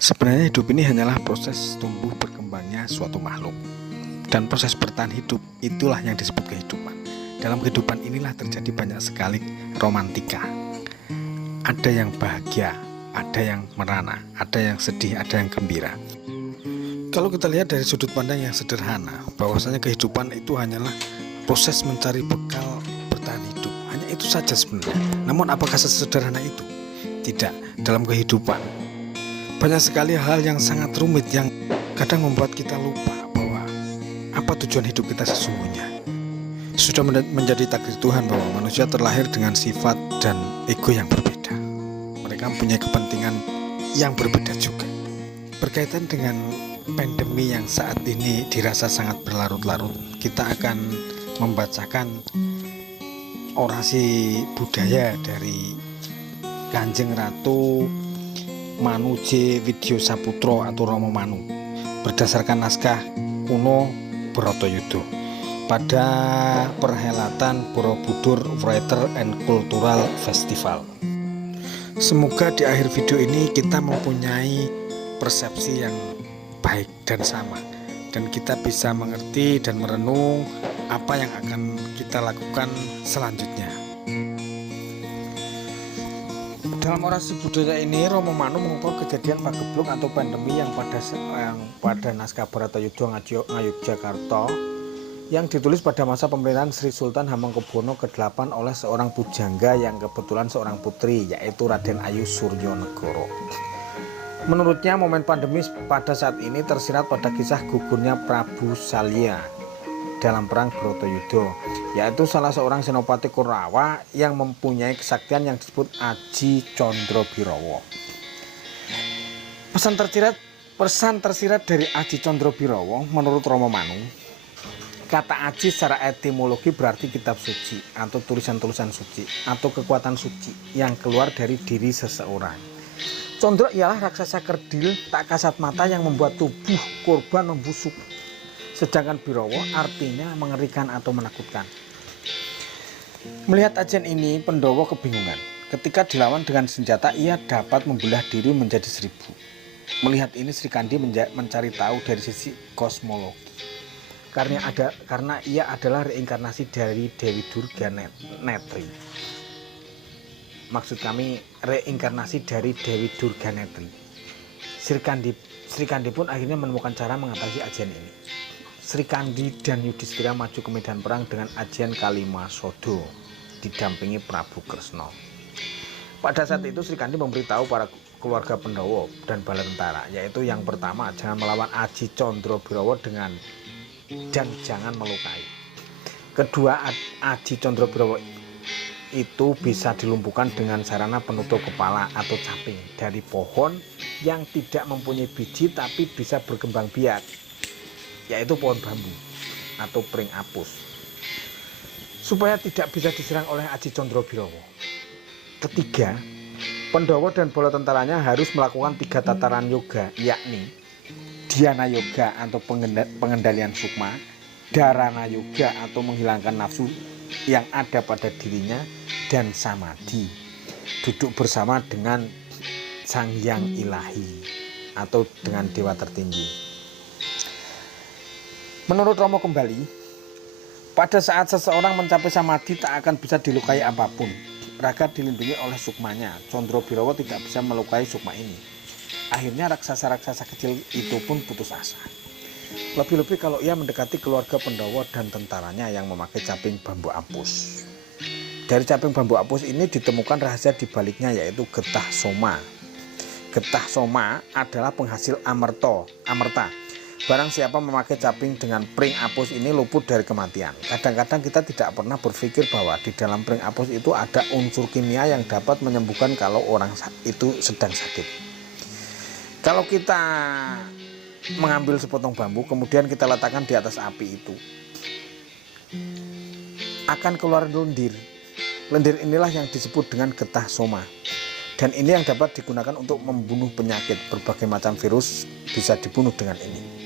Sebenarnya hidup ini hanyalah proses tumbuh berkembangnya suatu makhluk. Dan proses bertahan hidup itulah yang disebut kehidupan. Dalam kehidupan inilah terjadi banyak sekali romantika. Ada yang bahagia, ada yang merana, ada yang sedih, ada yang gembira. Kalau kita lihat dari sudut pandang yang sederhana, bahwasanya kehidupan itu hanyalah proses mencari bekal bertahan hidup. Hanya itu saja sebenarnya. Namun apakah sesederhana itu? Tidak. Dalam kehidupan banyak sekali hal yang sangat rumit yang kadang membuat kita lupa bahwa apa tujuan hidup kita sesungguhnya. Sudah menjadi takdir Tuhan bahwa manusia terlahir dengan sifat dan ego yang berbeda. Mereka mempunyai kepentingan yang berbeda juga. Berkaitan dengan pandemi yang saat ini dirasa sangat berlarut-larut, kita akan membacakan orasi budaya dari Kanjeng Ratu Manu J. Widyo Saputro atau Romo Manu berdasarkan naskah kuno Bharatayuddha pada perhelatan Borobudur Writer and Cultural Festival. Semoga di akhir video ini kita mempunyai persepsi yang baik dan sama, dan kita bisa mengerti dan merenung apa yang akan kita lakukan selanjutnya. Dalam orasi budaya ini, Romo Manu mengungkap kejadian pagebluk atau pandemi yang pada naskah Bharatayuddha Ngayogyakarta yang ditulis pada masa pemerintahan Sri Sultan Hamengkubuwono ke-8 oleh seorang pujangga yang kebetulan seorang putri, yaitu Raden Ayu Suryonegoro. Menurutnya, momen pandemi pada saat ini tersirat pada kisah gugurnya Prabu Salya dalam perang Bharatayuddha, yaitu salah seorang senopati Kurawa yang mempunyai kesaktian yang disebut Aji Condrobirawa. Pesan tersirat dari Aji Condrobirawa menurut Romo Manu, kata Aji secara etimologi berarti kitab suci atau tulisan-tulisan suci atau kekuatan suci yang keluar dari diri seseorang. Condro ialah raksasa kerdil tak kasat mata yang membuat tubuh korban membusuk. Sedangkan Birawa artinya mengerikan atau menakutkan. Melihat ajian ini, Pandhawa kebingungan. Ketika dilawan dengan senjata, ia dapat membelah diri menjadi 1000. Melihat ini, Sri Kandi mencari tahu dari sisi kosmologi. Karena ia adalah reinkarnasi dari Dewi Durga Netri. Maksud kami reinkarnasi dari Dewi Durga Netri. Sri Kandi pun akhirnya menemukan cara mengatasi ajian ini. Sri Kandi dan Yudhistira maju ke medan perang dengan ajian Kalimasodo didampingi Prabu Kresna. Pada saat itu Sri Kandi memberitahu para keluarga Pandhawa dan bala tentara, yaitu yang pertama, jangan melawan Aji Condrobirawa dan jangan melukai. Kedua, Aji Condrobirawa itu bisa dilumpuhkan dengan sarana penutup kepala atau caping dari pohon yang tidak mempunyai biji tapi bisa berkembang biak, yaitu pohon bambu atau pring apus, supaya tidak bisa diserang oleh Aji Condrobirawa. Ketiga, Pandhawa dan bala tentaranya harus melakukan 3 tataran yoga, yakni dhyana yoga atau pengendalian sukma, dharana yoga atau menghilangkan nafsu yang ada pada dirinya, dan samadhi, duduk bersama dengan Sang Hyang Ilahi atau dengan dewa tertinggi. Menurut Romo kembali, pada saat seseorang mencapai samadhi tak akan bisa dilukai apapun. Raga dilindungi oleh sukmanya. Condrobirawa tidak bisa melukai sukma ini. Akhirnya raksasa-raksasa kecil itu pun putus asa. Lebih-lebih kalau ia mendekati keluarga Pandhawa dan tentaranya yang memakai caping bambu apus. Dari caping bambu apus ini ditemukan rahasia di baliknya, yaitu getah soma. Getah soma adalah penghasil amerta. Barang siapa memakai caping dengan pring apus ini luput dari kematian. Kadang-kadang kita tidak pernah berpikir bahwa di dalam pring apus itu ada unsur kimia yang dapat menyembuhkan kalau orang itu sedang sakit. Kalau kita mengambil sepotong bambu kemudian kita letakkan di atas api itu, akan keluar lendir. Lendir inilah yang disebut dengan getah soma. Dan ini yang dapat digunakan untuk membunuh penyakit. Berbagai macam virus bisa dibunuh dengan ini.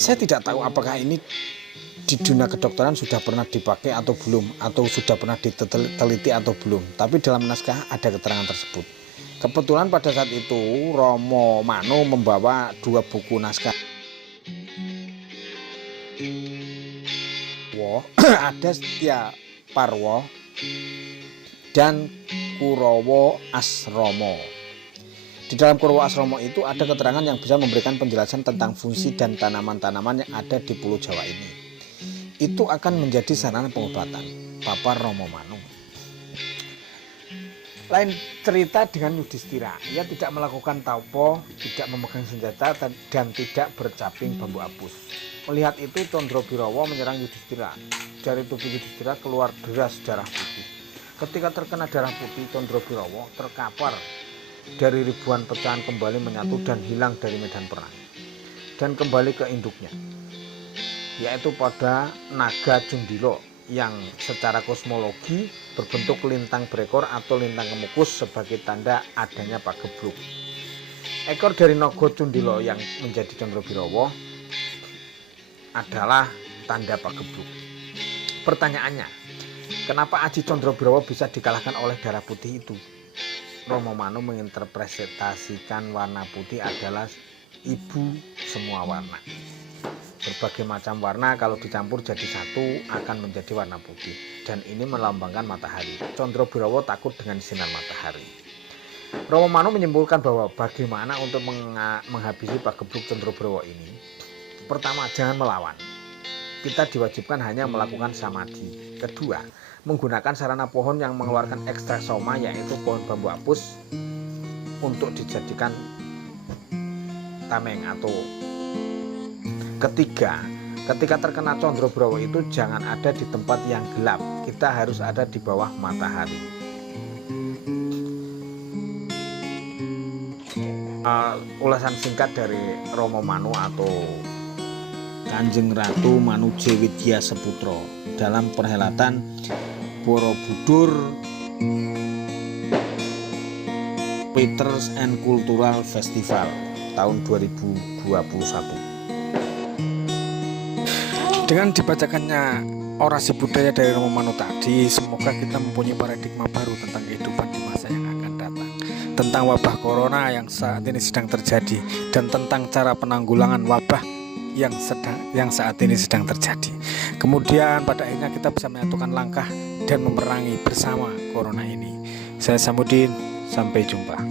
Saya tidak tahu apakah ini di dunia kedokteran sudah pernah dipakai atau belum, atau sudah pernah diteliti atau belum. Tapi dalam naskah ada keterangan tersebut. Kebetulan pada saat itu Romo Manu membawa 2 buku naskah. Ada Setya Parwo dan Kurawa Asrama. Di dalam Kurawa Asrama itu ada keterangan yang bisa memberikan penjelasan tentang fungsi dan tanaman-tanaman yang ada di Pulau Jawa ini. Itu akan menjadi sarana pengobatan, papar Romo Manu. Lain cerita dengan Yudhistira. Ia tidak melakukan taupo, tidak memegang senjata, dan tidak bercaping bambu apus. Melihat itu, Condrobirawa menyerang Yudhistira. Dari tubuh Yudhistira keluar deras darah putih. Ketika terkena darah putih, Condrobirawa terkapar dari ribuan pecahan kembali menyatu dan hilang dari medan perang. Dan kembali ke induknya, yaitu pada naga Cundilo yang secara kosmologi berbentuk lintang berekor atau lintang kemukus sebagai tanda adanya pagebluk. Ekor dari naga Cundilo yang menjadi Condrobirawa adalah tanda pagebluk. Pertanyaannya, kenapa Aji Condrobirawa bisa dikalahkan oleh darah putih itu? Romo Manu menginterpretasikan warna putih adalah ibu semua warna. Berbagai macam warna kalau dicampur jadi satu akan menjadi warna putih, dan ini melambangkan matahari. Condrobirawa takut dengan sinar matahari. Romo Manu menyimpulkan bahwa bagaimana untuk menghabisi pagebluk Condrobirawa ini. Pertama, jangan melawan. Kita diwajibkan hanya melakukan samadhi. Kedua, menggunakan sarana pohon yang mengeluarkan ekstrak soma, yaitu pohon bambu apus, untuk dijadikan tameng atau. Ketiga, ketika terkena Condrobirawa itu jangan ada di tempat yang gelap. Kita harus ada di bawah matahari. Ulasan singkat dari Romo Manu atau Kanjeng Ratu Manuje Widya Seputro dalam perhelatan Borobudur Writers and Cultural Festival tahun 2021. Dengan dibacakannya orasi budaya dari Romo Manu tadi, semoga kita mempunyai paradigma baru tentang kehidupan di masa yang akan datang, tentang wabah corona yang saat ini sedang terjadi, dan tentang cara penanggulangan wabah yang saat ini sedang terjadi. Kemudian pada akhirnya kita bisa menyatukan langkah dan memerangi bersama corona ini. Saya Samudin, sampai jumpa.